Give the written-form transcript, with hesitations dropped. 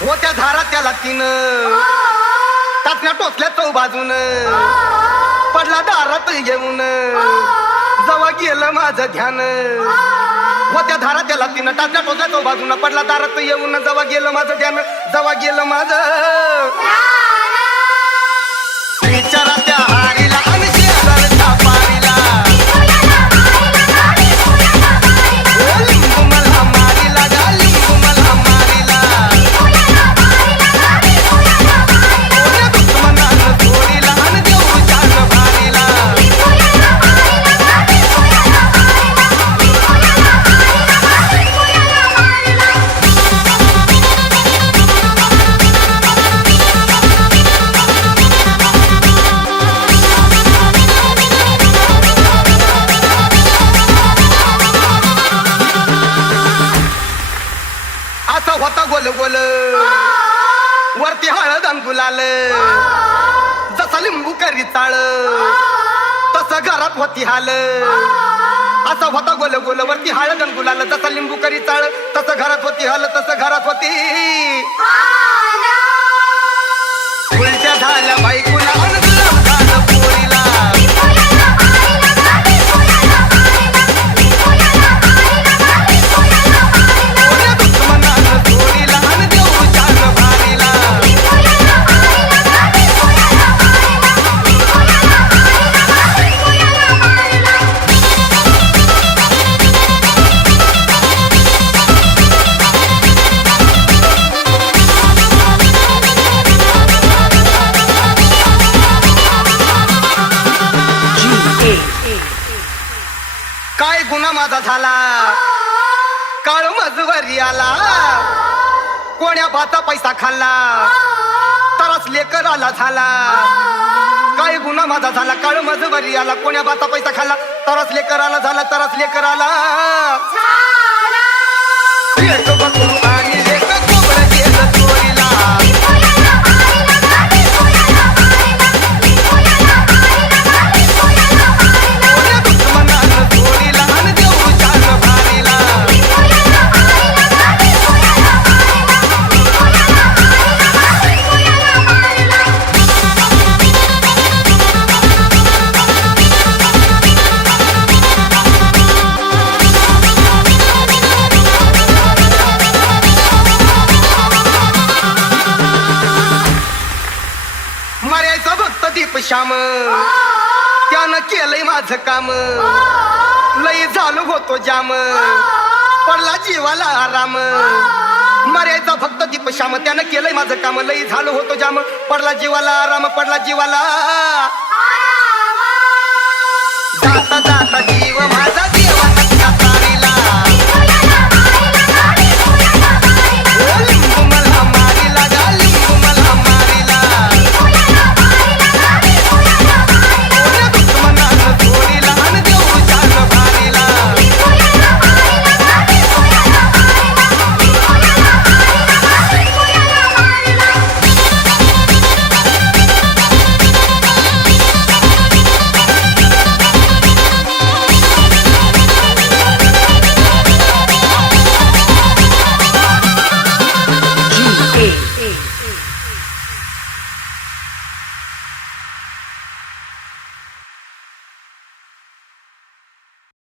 होत्या धारा त्याला तिनं टाचण्या टोचल्या चौ बाजून पडला दारात घेऊन जवळ गेलं माझं ध्यान होत्या धारा त्याला तिनं टाचण्या टोचल्या चौ बाजून पडला दारात येऊन जवळ गेलं माझं ध्यान जवळ गेलं माझं विचारा त्या हारीला आणि शेजारच्या पारीला लिंबू मला मारीला गा लिंबू मला मारीला दुश्मनानं चोरीला आणि देऊळच्यानं भारीला असा होता गोल गोल वरती हळद आणि गुलाल जसा लिंबू करी चाळ तसं घरात होती हाल असा होता गोल गोल वरती हळद आणि गुलाल जसा लिंबू करी चाळ तसं घरात होती हाल तसं घरात होती उलट्या झाल्या बायकोला आणि गुलाब झालं पोरीला दुश्मनानं चोरीला आणि देऊळच्यानं भारीला काय गुन्हा माझा झाला काळ मजवरी आला कोण्या भाता पैसा खाल्ला तरच लेकर आला झाला काय गुन्हा माझा झाला काळ मजवरी आला कोण्या भाता पैसा खाल्ला तरच लेकर आला झाला तरच लेकर आला लेक बकरू आणि लेक कोबरं गेलं चोरीला दुश्मनानं चोरीला आणि देऊळच्यानं भारीला मर्याचा भक्त दीप श्याम त्यानं केलंय माझं काम लई झालो होतो जाम पडला जीवाला आराम मर्याचा भक्त दीप श्याम त्यानं केलंय माझं काम लई झालो होतो जाम पडला जीवाला आराम पडला जीवाला जाता जाता जीव